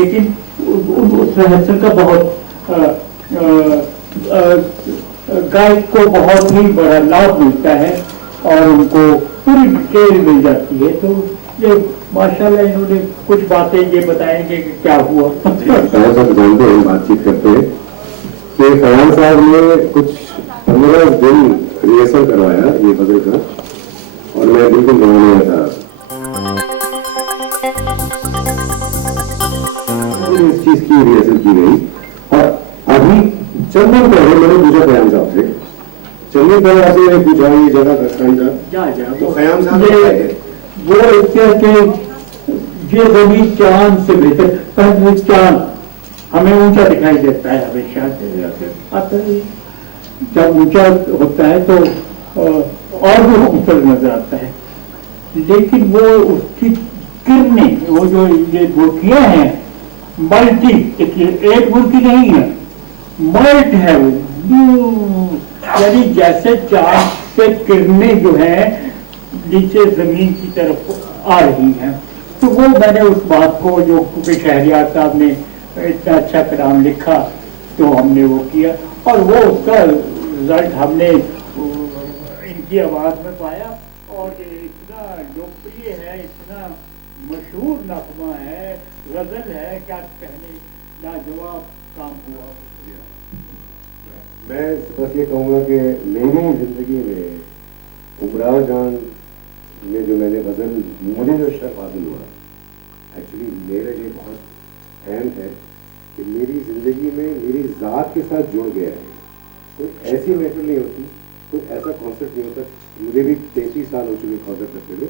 लेकिन उस रिहर्सल का बहुत गायक को बहुत ही बड़ा लाभ मिलता है और उनको पूरी डिटेल मिल जाती है। तो ये माशाल्लाह इन्होंने कुछ बातें ये बताएंगे कि क्या हुआ। सब जानते हैं, बातचीत करते हैं कि फयाज साहब ने कुछ 15 दिन रिहर्सल करवाया ये गजल का, और मैं बिल्कुल नहीं आया था। इस चीज की रिहर्सल की गई, और अभी चंद दिन पहले मैंने पूछा खयाम साहब से, चंद दिन पहले आपसे मैंने पूछा ये जगह कस्तान था, तो खयाम साहब वो इसके ये जमीन चांद से बेहतर, पहले चांद हमें ऊंचा दिखाई देता है हमेशा से, जब ऊंचा होता है तो और भी खूबसूरत नजर आता है, लेकिन वो उसकी किरणें, वो जो ये बुर्कियां हैं मल्टी, एक बुर्की नहीं है, मल्ट है वो, यानी जैसे चांद से किरणें जो है नीचे जमीन की तरफ आ रही हैं। तो वो मैंने उस बात को, जो शहरियार साहब ने इतना अच्छा कलाम लिखा, तो हमने वो किया, और वो उसका रिजल्ट हमने इनकी आवाज में पाया, और इतना लोकप्रिय है, इतना मशहूर नगमा है, गजल है, क्या कहने, लाजवाब काम हुआ। मैं बस ये कहूँगा कि मेरी जिंदगी में उमराव जान में जो मैंने गजल, मुझे जो शर्फ हासिल हुआ, एक्चुअली मेरे लिए बहुत अहम है कि मेरी जिंदगी में मेरी ज़ात के साथ जुड़ गया है। कोई ऐसी महफिल नहीं होती, कोई ऐसा कॉन्सेप्ट नहीं होता, मुझे भी 33 साल हो चुके कॉन्सेप्ट करते हुए।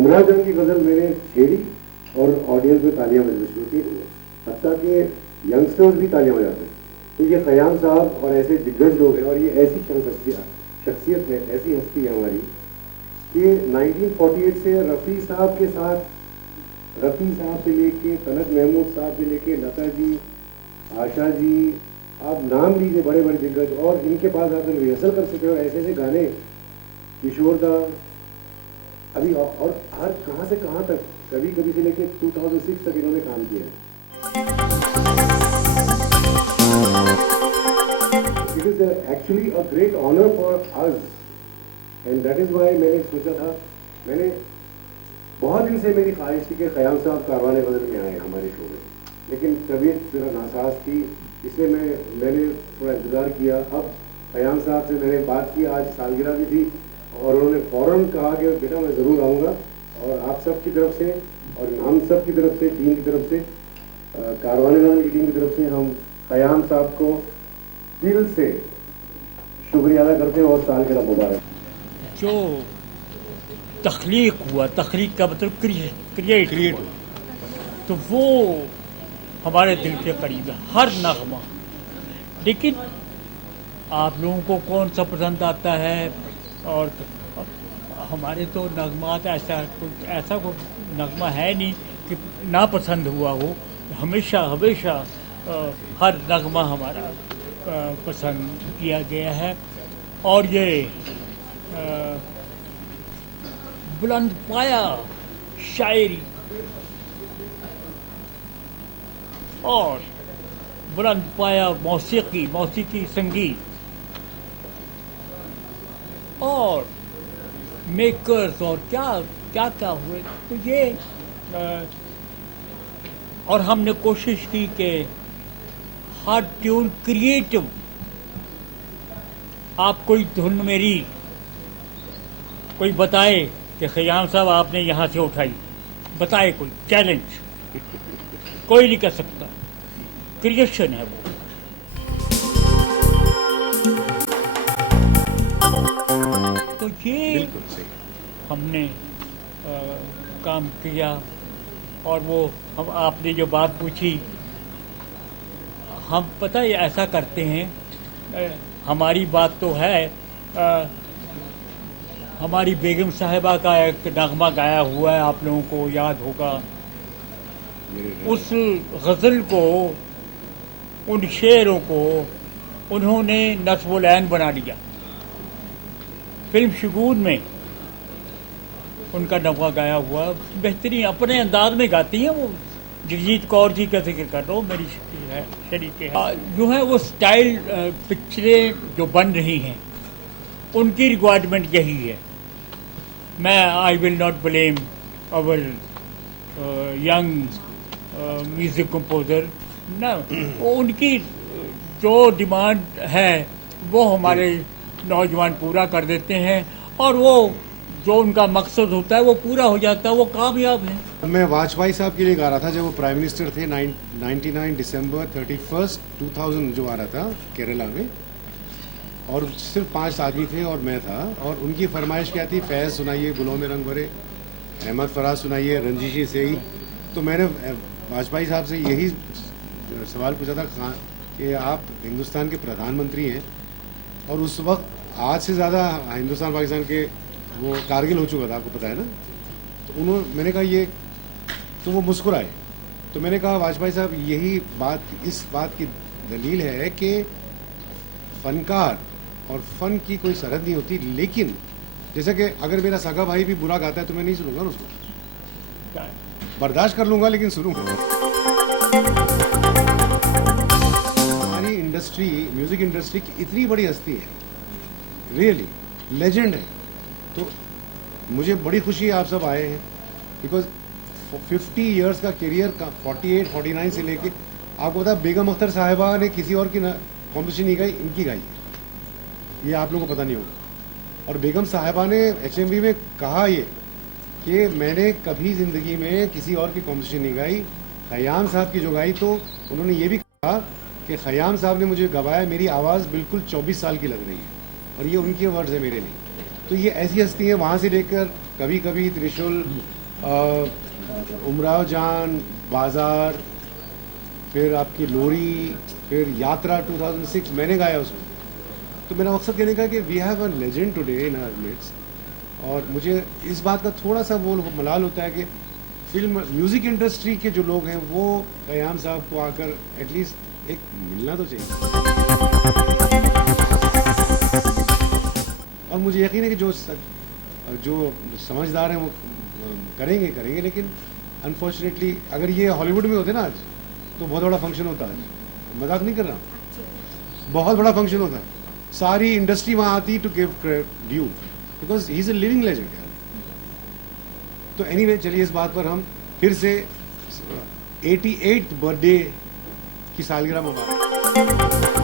उमराव जान की गजल मैंने छेड़ी और ऑडियंस में तालियां बजनी शुरू की, हत्ता कि यंगस्टर्स भी तालियां बजाते हैं। तो ये खयाम साहब और ऐसे दिग्गज लोग हैं, और ये ऐसी शख्सियत है, ऐसी हस्ती है हमारी, कि 1948 से रफ़ी साहब के साथ, रफ़ी साहब से लेके तलत महमूद साहब से लेके लता जी, आशा जी, आप नाम लीजिए, बड़े बड़े दिग्गज, और इनके पास आकर रिहर्सल कर सके, और ऐसे ऐसे गाने, किशोरदा, अभी और हर कहाँ से कहाँ तक, कभी कभी से लेके 2006 तक इन्होंने काम किया है। It is actually a great honor for us, and that is why मैंने सोचा था, मैंने बहुत दिन से मेरी ख्वाहिश थी कि खयाम साहब कारवाने गजल में आए हमारे शो में, लेकिन तबीयत जरा नासाज थी, इसलिए मैंने थोड़ा इंतज़ार किया। अब खयाम साहब से मैंने बात की, आज सालगिरह भी थी, और उन्होंने फ़ौरन कहा कि बेटा मैं ज़रूर आऊँगा, और आप सब की तरफ से और हम सब की तरफ से, टीम की तरफ से, कारवाने गजल की टीम की तरफ से हम खयाम साहब को दिल से शुक्रिया अदा करते हैं, और सालगिरह मुबारक। जो तख्लीक हुआ, तख्लीक का मतलब क्रिएट, तो वो हमारे दिल के करीब है, हर नगमा। लेकिन आप लोगों को कौन सा पसंद आता है, और हमारे तो नगमात ऐसा कोई नगमा है नहीं कि नापसंद हुआ हो, हमेशा हर नगमा हमारा पसंद किया गया है। और ये बुलंद पाया शायरी और बुलंद पाया मौसीकी संगीत और मेकर्स और क्या हुए, तो ये और हमने कोशिश की कि हर ट्यून क्रिएटिव, आप कोई धुन मेरी कोई बताए कि खयाम साहब आपने यहाँ से उठाई, बताए, कोई चैलेंज कोई नहीं कर सकता, क्रिएशन है वो। तो ये हमने काम किया, और वो हम आपने जो बात पूछी, हम पता है ऐसा करते हैं, हमारी बात तो है, हमारी बेगम साहिबा का एक नगमा गाया हुआ है, आप लोगों को याद होगा, उस गज़ल को, उन शेरों को उन्होंने नस्ब-उल-ऐन बना लिया। फिल्म शगुन में उनका नगमा गाया हुआ, बेहतरीन अपने अंदाज में गाती हैं वो, जगजीत कौर जी का जिक्र कर रहा हूँ, मेरी शरीक है। जो है वो स्टाइल पिक्चरें जो बन रही हैं उनकी रिक्वायरमेंट यही है। मैं I will not blame our young music composer ना, उनकी जो डिमांड है वो हमारे नौजवान पूरा कर देते हैं और वो जो उनका मकसद होता है वो पूरा हो जाता है, वो कामयाब है। मैं वाजपेयी साहब के लिए गा रहा था जब वो प्राइम मिनिस्टर थे 99 दिसंबर 31 2000 जो आ रहा था केरला में, और सिर्फ 5 आदमी थे और मैं था, और उनकी फरमाइश क्या थी, फैज़ सुनाइए गुलों में रंग भरे, अहमद फराज सुनाइए रंजीशी से ही। तो मैंने वाजपेयी साहब से यही सवाल पूछा था कि आप हिंदुस्तान के प्रधानमंत्री हैं और उस वक्त आज से ज़्यादा हिंदुस्तान पाकिस्तान के वो कारगिल हो चुका था, आपको पता है ना। तो मैंने कहा ये, तो वो मुस्कुराए। तो मैंने कहा वाजपेयी साहब यही बात, इस बात की दलील है कि फनकार और फन की कोई सरहद नहीं होती, लेकिन जैसे कि अगर मेरा सगा भाई भी बुरा गाता है तो मैं नहीं सुनूंगा ना उसको, बर्दाश्त कर लूंगा लेकिन सुनूंगा। हमारी इंडस्ट्री, म्यूजिक इंडस्ट्री की इतनी बड़ी हस्ती है, रियली लेजेंड है। तो मुझे बड़ी खुशी है आप सब आए हैं, बिकॉज 50 इयर्स का करियर का 48-49 से लेके आपको पता है बेगम अख्तर साहिबा ने किसी और की कॉम्पिटिशन नहीं गाई, इनकी गाई है, ये आप लोगों को पता नहीं होगा। और बेगम साहिबा ने HMV में कहा ये कि मैंने कभी ज़िंदगी में किसी और की कॉम्पिटिशन नहीं गाई, खयाम साहब की जो गाई। तो उन्होंने ये भी कहा कि खयाम साहब ने मुझे गवाया, मेरी आवाज़ बिल्कुल 24 साल की लग रही है, और ये उनके वर्ड्स है, मेरे नहीं। तो ये ऐसी हस्ती है, वहाँ से लेकर कभी कभी त्रिशूल, उमराव जान, बाजार, फिर आपकी लोरी, फिर यात्रा 2006 मैंने गाया उसमें। तो मेरा मकसद कहने का कि we have a legend today in our midst. और मुझे इस बात का थोड़ा सा वो मलाल होता है कि फिल्म म्यूज़िक इंडस्ट्री के जो लोग हैं वो क़याम साहब को आकर एटलीस्ट एक मिलना तो चाहिए। और मुझे यकीन है कि जो समझदार हैं वो करेंगे, लेकिन अनफॉर्चुनेटली अगर ये हॉलीवुड में होते ना आज तो बहुत बड़ा फंक्शन होता है। आज मजाक नहीं कर रहा, बहुत बड़ा फंक्शन होता है, सारी इंडस्ट्री वहाँ आती to give due, because he is a living legend यार। तो एनीवे चलिए इस बात पर हम फिर से 88th बर्थडे की सालगिरह मुबारक।